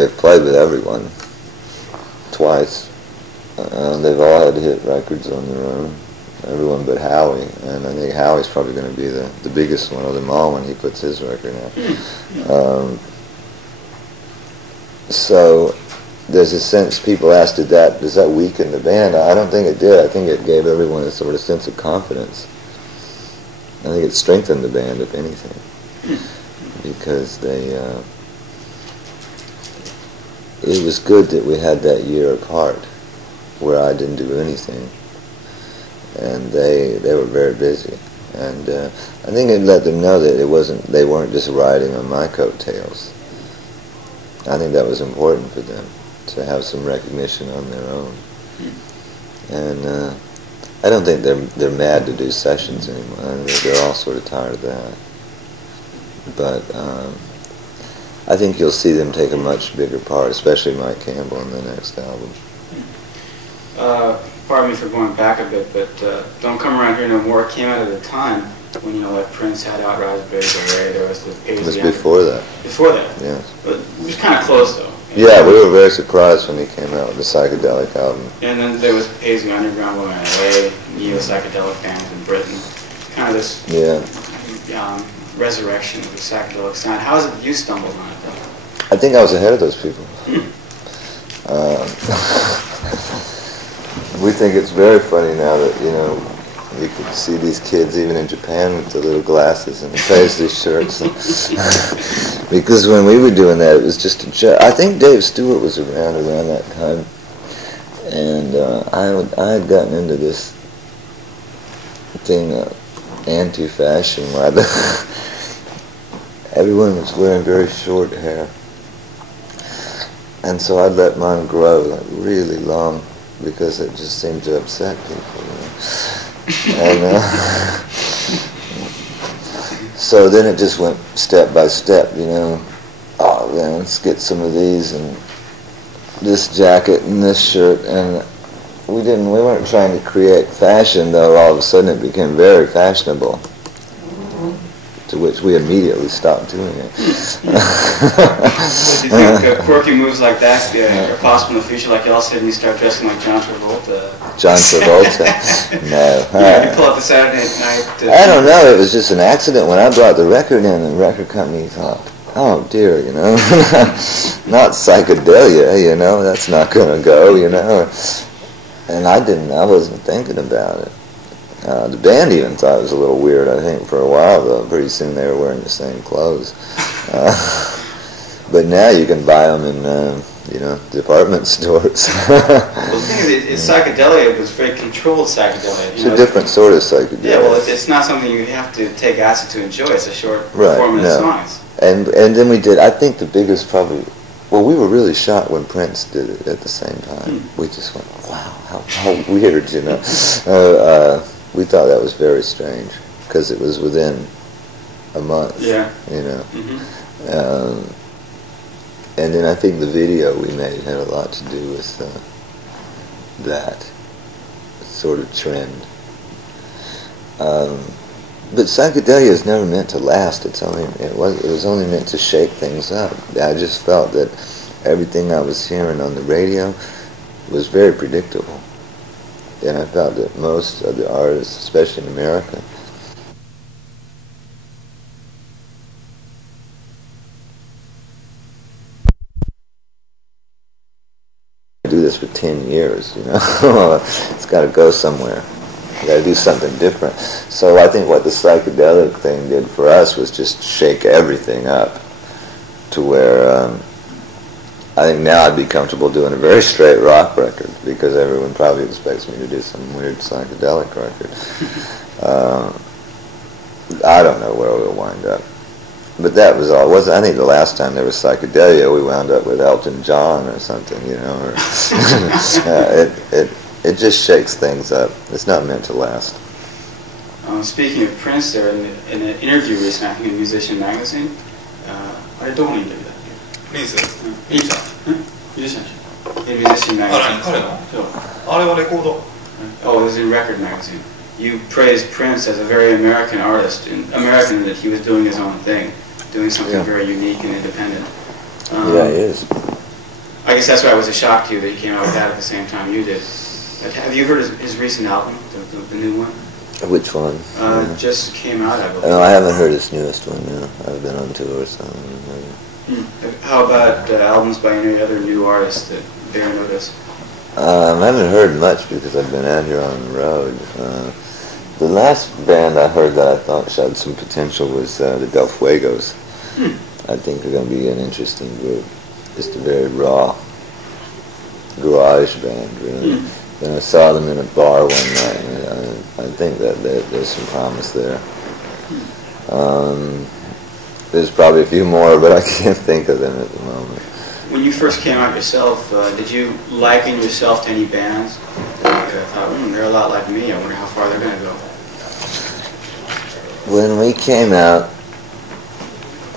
they've played with everyone twice. They've all had hit records on their own, everyone but Howie, and I think Howie's probably going to be the biggest one of them all when he puts his record out. So there's a sense, people asked, does that weaken the band? I don't think it did. I think it gave everyone a sort of sense of confidence. I think it strengthened the band, if anything, because it was good that we had that year apart where I didn't do anything, and they were very busy, and I think it let them know that they weren't just riding on my coattails. I think that was important for them to have some recognition on their own, and I don't think they're mad to do sessions anymore. They're all sort of tired of that, but I think you'll see them take a much bigger part, especially Mike Campbell in the next album. Pardon me for going back a bit, but Don't Come Around Here No More came out at a time when, like Prince had out Raspberry Beret, there was the Paisley. It was before that. Before that? Yes. But it was kind of close, though. Yeah, we were very surprised when he came out with the psychedelic album. And then there was Paisley Underground Woman in LA, neo-psychedelic bands in Britain. Kind of this resurrection of the psychedelic sound. How is it you stumbled on it, though? I think I was ahead of those people. We think it's very funny now that, you can see these kids even in Japan with the little glasses and the paisley shirts. Because when we were doing that, it was just a joke. I think Dave Stewart was around that time, and I had gotten into this thing, anti-fashion, where everyone was wearing very short hair, and so I'd let mine grow like really long because it just seemed to upset people. And so then it just went step by step, oh man, let's get some of these and this jacket and this shirt, and we weren't trying to create fashion, though all of a sudden it became very fashionable, to which we immediately stopped doing it. Do you think quirky moves like that are possible in the future, like all of a sudden you start dressing like John Travolta? John Travolta? No. You pull up the Saturday night... I don't know, it was just an accident. When I brought the record in, the record company thought, oh dear, not psychedelia, that's not going to go, And I wasn't thinking about it. The band even thought it was a little weird, I think, for a while, though. Pretty soon they were wearing the same clothes. But now you can buy them in, department stores. Well, the thing is psychedelia was very controlled psychedelia. It's a different sort of psychedelia. Yeah, well, it's not something you have to take acid to enjoy. It's a short 4-minute songs. And then we did, I think the biggest probably, well, we were really shocked when Prince did it at the same time. We just went, wow, how weird, we thought that was very strange, because it was within a month, and then I think the video we made had a lot to do with that sort of trend. But psychedelia is never meant to last. It was only meant to shake things up. I just felt that everything I was hearing on the radio was very predictable, and I felt that most of the artists, especially in America, do this for 10 years, it's got to go somewhere. You got to do something different. So I think what the psychedelic thing did for us was just shake everything up to where I think now I'd be comfortable doing a very straight rock record, because everyone probably expects me to do some weird psychedelic record. I don't know where we'll wind up. But that was all. I think the last time there was psychedelia, we wound up with Elton John or something, Or it just shakes things up. It's not meant to last. Speaking of Prince, there in an interview recently, I think in Musician Magazine, I don't want to do that. Please. Musician. In Musician Magazine. Oh, it was in Record Magazine. You praised Prince as a very American artist, and American that he was doing his own thing, doing something very unique and independent. Yeah, he is. I guess that's why it was a shock to you that he came out with that at the same time you did. But have you heard his recent album, the new one? Which one? Just came out, I believe. No, I haven't heard his newest one. No, I've been on tour or something. How about albums by any other new artists that bear notice? I haven't heard much because I've been out here on the road. The last band I heard that I thought showed some potential was the Del Fuegos. I think they're going to be an interesting group. Just a very raw garage band, really. And I saw them in a bar one night, and I think that there's some promise there. There's probably a few more, but I can't think of them at the moment. When you first came out yourself, did you liken yourself to any bands? I thought, they're a lot like me. I wonder how far they're going to go. When we came out,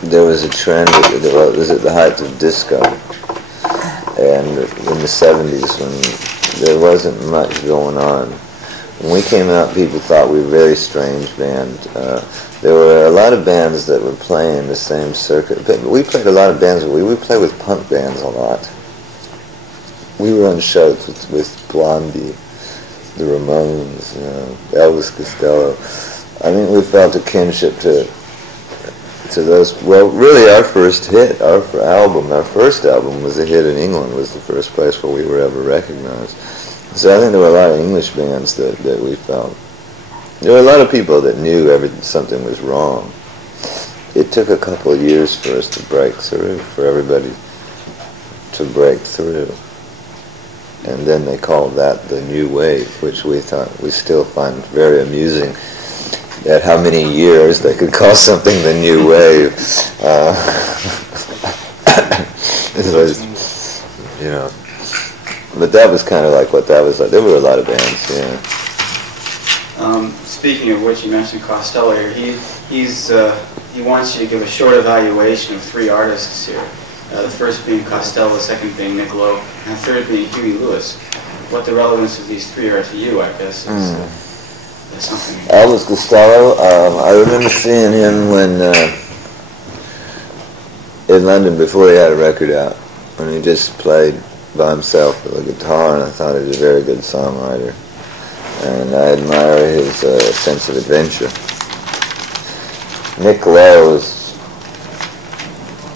there was a trend. It was at the height of disco, and in the 70s, when there wasn't much going on. When we came out, people thought we were a very strange band. There were a lot of bands that were playing the same circuit. We played a lot of bands. We played with punk bands a lot. We were on shows with Blondie, the Ramones, Elvis Costello. I think we felt a kinship to those. Well, really, our first hit, our first album was a hit in England. Was the first place where we were ever recognized. So I think there were a lot of English bands that we felt. There were a lot of people that knew something was wrong. It took a couple of years for us to break through, for everybody to break through. And then they called that the New Wave, which we still find very amusing. At how many years they could call something the New Wave. It was, but that was kind of like what that was like. There were a lot of bands, yeah. Speaking of which, you mentioned Costello here. He wants you to give a short evaluation of 3 artists here. The first being Costello, the second being Nick Lowe, and the third being Huey Lewis. What the relevance of these 3 are to you, I guess, is something. Elvis Costello, I remember seeing him when in London before he had a record out, when he just played by himself with a guitar, and I thought he was a very good songwriter. And I admire his sense of adventure. Nick Lowe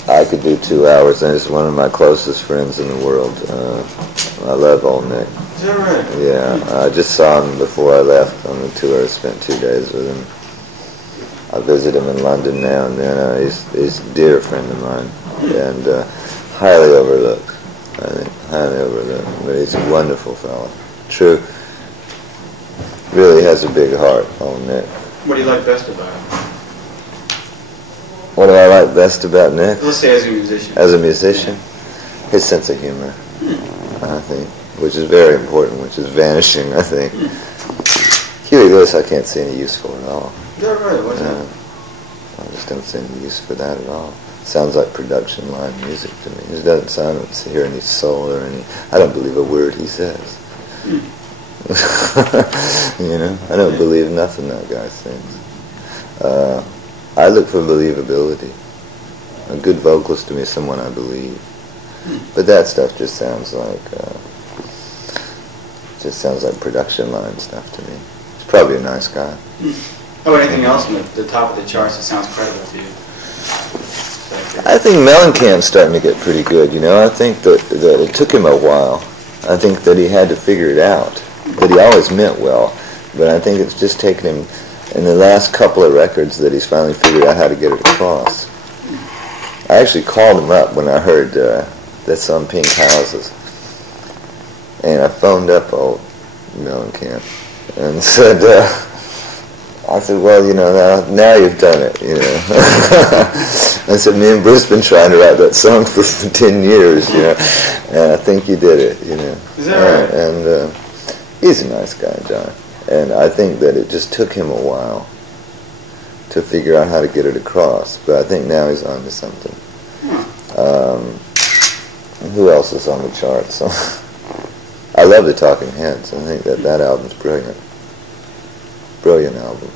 I could do 2 hours, and he's one of my closest friends in the world. I love old Nick. Is that right? Yeah, I just saw him before I left on the tour. I spent 2 days with him. I visit him in London now and then. He's a dear friend of mine, and highly overlooked. I think highly overlooked, but he's a wonderful fellow. True. Really has a big heart, old Nick. What do you like best about him? What do I like best about Nick? Let's say as a musician. As a musician? His sense of humor, I think, which is very important, which is vanishing, I think. Huey Lewis I can't see any use for at all. Is that right? What's that? I just don't see any use for that at all. Sounds like production line music to me. It doesn't sound to hear any soul or any... I don't believe a word he says. I don't believe nothing that guy sings. I look for believability. A good vocalist to me is someone I believe. But that stuff just sounds like production line stuff to me. He's probably a nice guy. How about anything else on the top of the charts that sounds credible to you? I think Mellencamp's starting to get pretty good. I think that it took him a while. I think that he had to figure it out. That he always meant well, but I think it's just taken him in the last couple of records that he's finally figured out how to get it across. I actually called him up when I heard that song Pink Houses, and I phoned up old Mellencamp and said, I said, well, now you've done it, I said, me and Bruce been trying to write that song for 10 years, and I think you did it, Is that right? And he's a nice guy, John. And I think that it just took him a while to figure out how to get it across. But I think now he's on to something. Who else is on the charts? I love the Talking Heads. I think that album's brilliant. Brilliant album.